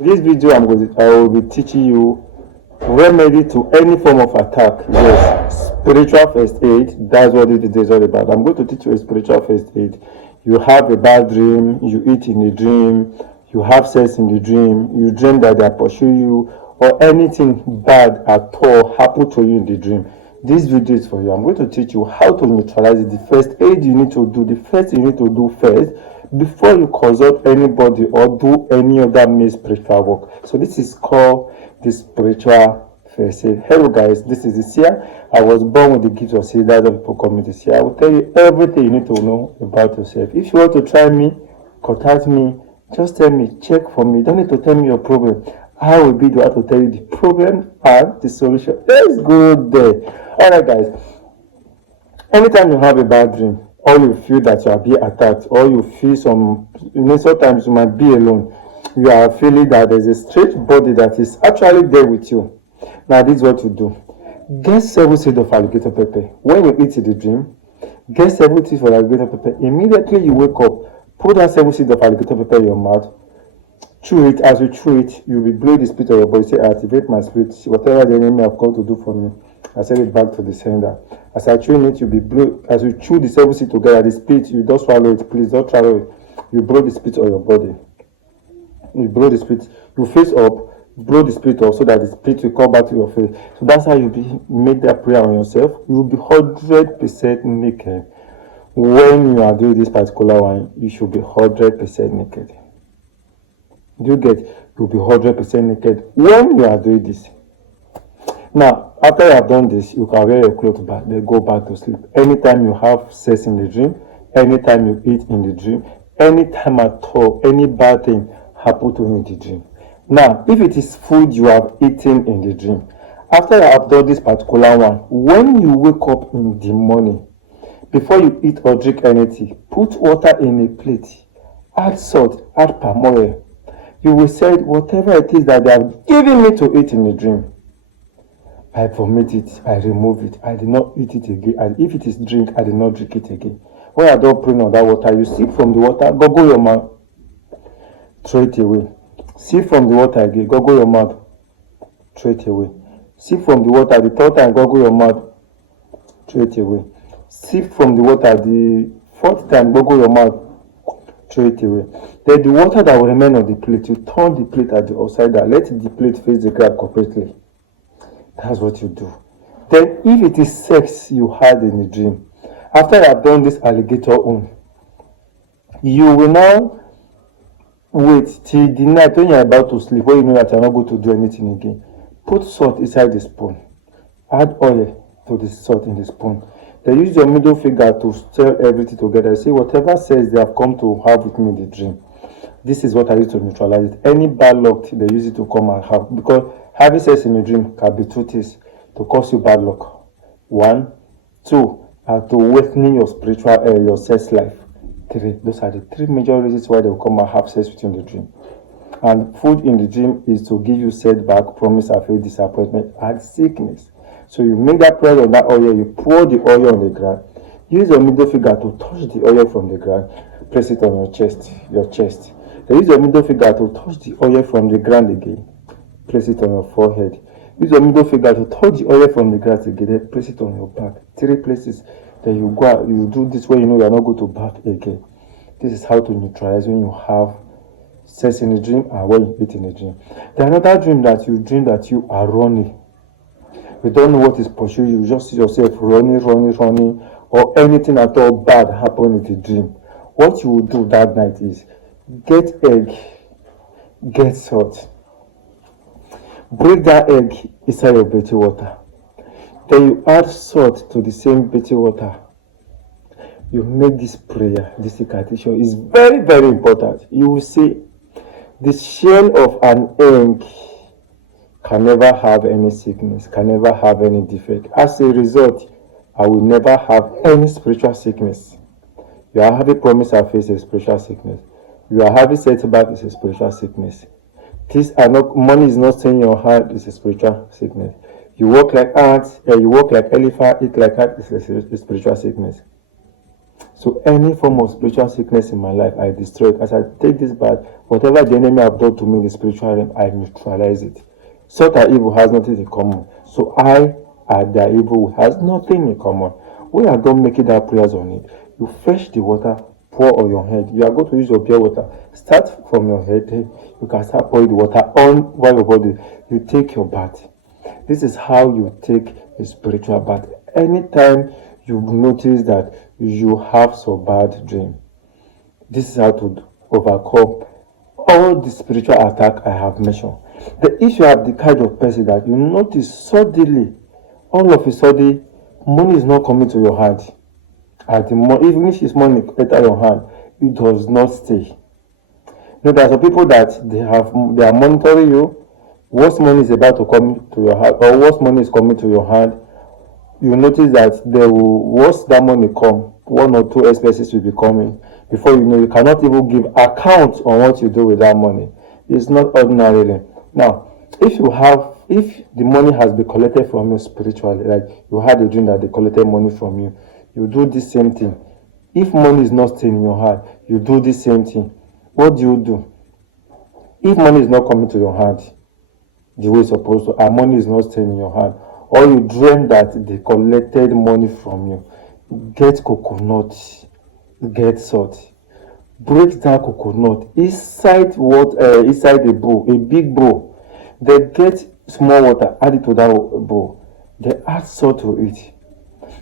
In this video, I will be teaching you remedy to any form of attack. Yes, spiritual first aid. That's what this video is all about. I'm going to teach you a spiritual first aid. You have a bad dream, you eat in the dream, you have sex in the dream, you dream that they pursue you, or anything bad at all happen to you in the dream. This video is for you. I'm going to teach you how to neutralize it. The first aid you need to do, the first you need to do first before you consult anybody or do any other spiritual work. So this is called the spiritual first aid. Hello guys, this is the Seer. I was born with the gift of Seer. That's what people call me the Seer. I will tell you everything you need to know about yourself. If you want to try me, contact me. Just tell me, check for me. You don't need to tell me your problem. I will be the one to tell you the problem and the solution. Let's go there. Alright guys, anytime you have a bad dream, or you feel that you are being attacked, or you feel sometimes you might be alone, you are feeling that there's a strange body that is actually there with you. Now this is what you do. Get 7 seeds of alligator pepper. When you eat in the dream, get 7 seeds of alligator pepper. Immediately you wake up, put that 7 seeds of alligator pepper in your mouth, chew it. As you chew it, you'll be blowing the spirit of your body. Say, activate my spirit. Whatever the enemy have come to do for me, I send it back to the sender. As I chew it, you'll be blow. As you chew the 7 seeds together, the spirit, you don't swallow it. Please don't swallow it. You blow the spirit of your body. You blow the spirit. You face up, blow the spirit off so that the spirit will come back to your face. So that's how you make that prayer on yourself. You will be 100% naked. When you are doing this particular one, you should be 100% naked. Do you get? You'll be 100% naked when you are doing this. Now, after you have done this, you can wear your clothes back, then go back to sleep. Anytime you have sex in the dream, anytime you eat in the dream, anytime at all, any bad thing happen to you in the dream. Now, if it is food you have eaten in the dream, after you have done this particular one, when you wake up in the morning, before you eat or drink anything, put water in a plate, add salt, add palm oil. You will say, whatever it is that they have given me to eat in the dream, I vomit it, I remove it, I did not eat it again. And if it is drink, I did not drink it again. When I don't pray on that water, you sip from the water, go your mouth, throw it away. Sip from the water again, go your mouth, throw it away. Sip from the water the third time, go your mouth, throw it away. Sip from the water the fourth time, go your mouth, throw it away. Then the water that will remain on the plate, you turn the plate at the upside down, let the plate face the ground completely. That's what you do. Then if it is sex you had in the dream, after you have done this alligator on, you will now wait till the night when you are about to sleep, when you know that you are not going to do anything again. Put salt inside the spoon. Add oil to the salt in the spoon. Then use your middle finger to stir everything together. Say whatever sex they have come to have with me in the dream, this is what I use to neutralize it. Any bad luck, they use it to come and have. Because having sex in a dream can be 2 things to cause you bad luck. 1, 2, and to awakening your spiritual, your sex life. 3, those are the 3 major reasons why they will come and have sex with you in the dream. And food in the dream is to give you setback, promise, faith, disappointment, and sickness. So you make that prayer on that oil, you pour the oil on the ground. Use your middle finger to touch the oil from the ground. Place it on your chest. Then use your middle finger to touch the oil from the ground again. Place it on your forehead. Use your middle finger to touch the oil from the ground again. Then place it on your back. 3 places. Then you go out, you do this when you know you are not going to bath again. This is how to neutralize when you have sex in a dream and when you eat in a dream. Then another dream that you dream that you are running. You don't know what is pursuing you. You just see yourself running, or anything at all bad happen in the dream. What you will do that night is get egg, get salt, break that egg inside your baby water. Then you add salt to the same baby water. You make this prayer, this incantation is very, very important. You will say, the shell of an egg can never have any sickness, can never have any defect. As a result, I will never have any spiritual sickness. You are having promise and faith is a spiritual sickness. You are having setback is a spiritual sickness. These are not, money is not staying in your heart is a spiritual sickness. You walk like ants, you walk like elephant, eat like ant is a spiritual sickness. So any form of spiritual sickness in my life, I destroy it. As I take this bath, whatever the enemy have done to me in the spiritual realm, I neutralize it. Salt and evil has nothing in common. So I and the evil has nothing in common. When you are done making that prayers on it, you fetch the water, pour on your head. You are going to use your pure water. Start from your head. You can start pouring the water on while your body. You take your bath. This is how you take a spiritual bath. Anytime you notice that you have some bad dream, this is how to overcome all the spiritual attack I have mentioned. If you have the kind of person that you notice suddenly, all of a sudden, money is not coming to your hand, even if it's money enter your hand, it does not stay. There are some people that they are monitoring you. Once money is about to come to your hand, or once money is coming to your hand, you notice that once that money come, one or two expenses will be coming. Before you know, you cannot even give account on what you do with that money. It's not ordinarily. Now, if the money has been collected from you spiritually, like you had a dream that they collected money from you, you do the same thing. If money is not staying in your heart, you do the same thing. What do? If money is not coming to your hand the way it's supposed to, and money is not staying in your hand, or you dream that they collected money from you, get coconut, get salt, break that coconut inside a bowl, a big bowl. Then get small water, add it to that bowl. Then add salt to it.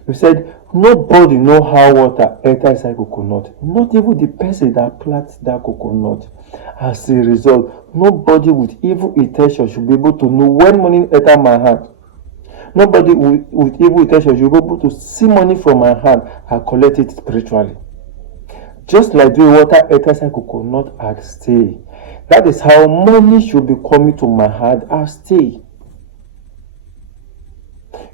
You said nobody know how water enter inside coconut, not even the person that plants that coconut. As a result, nobody with evil intention should be able to know when money enter my hand. Nobody with evil intention should be able to see money from my hand and collect it spiritually. Just like the water enters inside coconut and stay. That is how money should be coming to my hand and stay.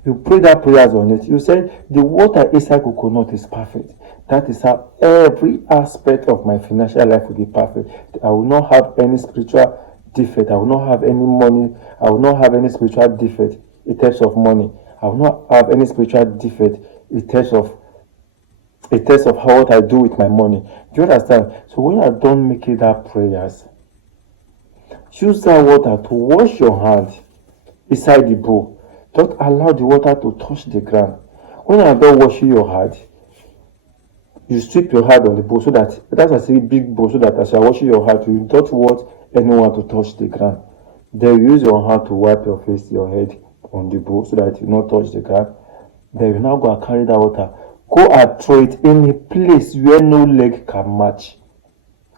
You pray that prayers on it. You said the water inside coconut is perfect. That is how every aspect of my financial life will be perfect. I will not have any spiritual defect. I will not have any money. I will not have any spiritual defect in terms of money. I will not have any spiritual defect in terms of what I do with my money. Do you understand? So when you are done making that prayers, use that water to wash your hand inside the bowl. Don't allow the water to touch the ground. When you are done washing your hand, you sweep your hand on the bowl, so that's why I say big bowl, so that as you are washing your hand, you don't want anyone to touch the ground. Then you use your hand to wipe your face, your head on the bowl, so that you not touch the ground. Then you now go and carry that water. Go and throw it in a place where no leg can match.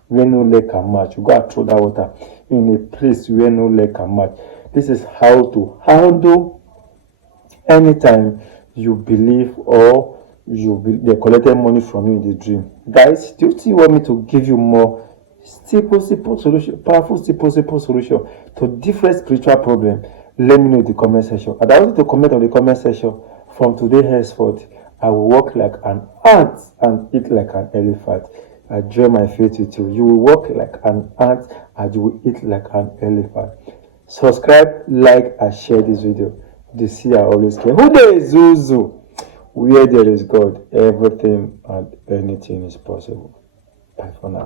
Where no leg can match. You go and throw that water in a place where no leg can match. This is how to handle anytime you believe or they collected money from you in the dream. Guys, do you still want me to give you more simple solution, powerful simple solution to different spiritual problems? Let me know in the comment section. And I want you to comment on the comment section. From today henceforth, I will walk like an ant and eat like an elephant. I join my faith with you. You will walk like an ant and you will eat like an elephant. Subscribe, like, and share this video. The Seer always care. Who there is Zuzu? Where there is God, everything and anything is possible. Bye for now.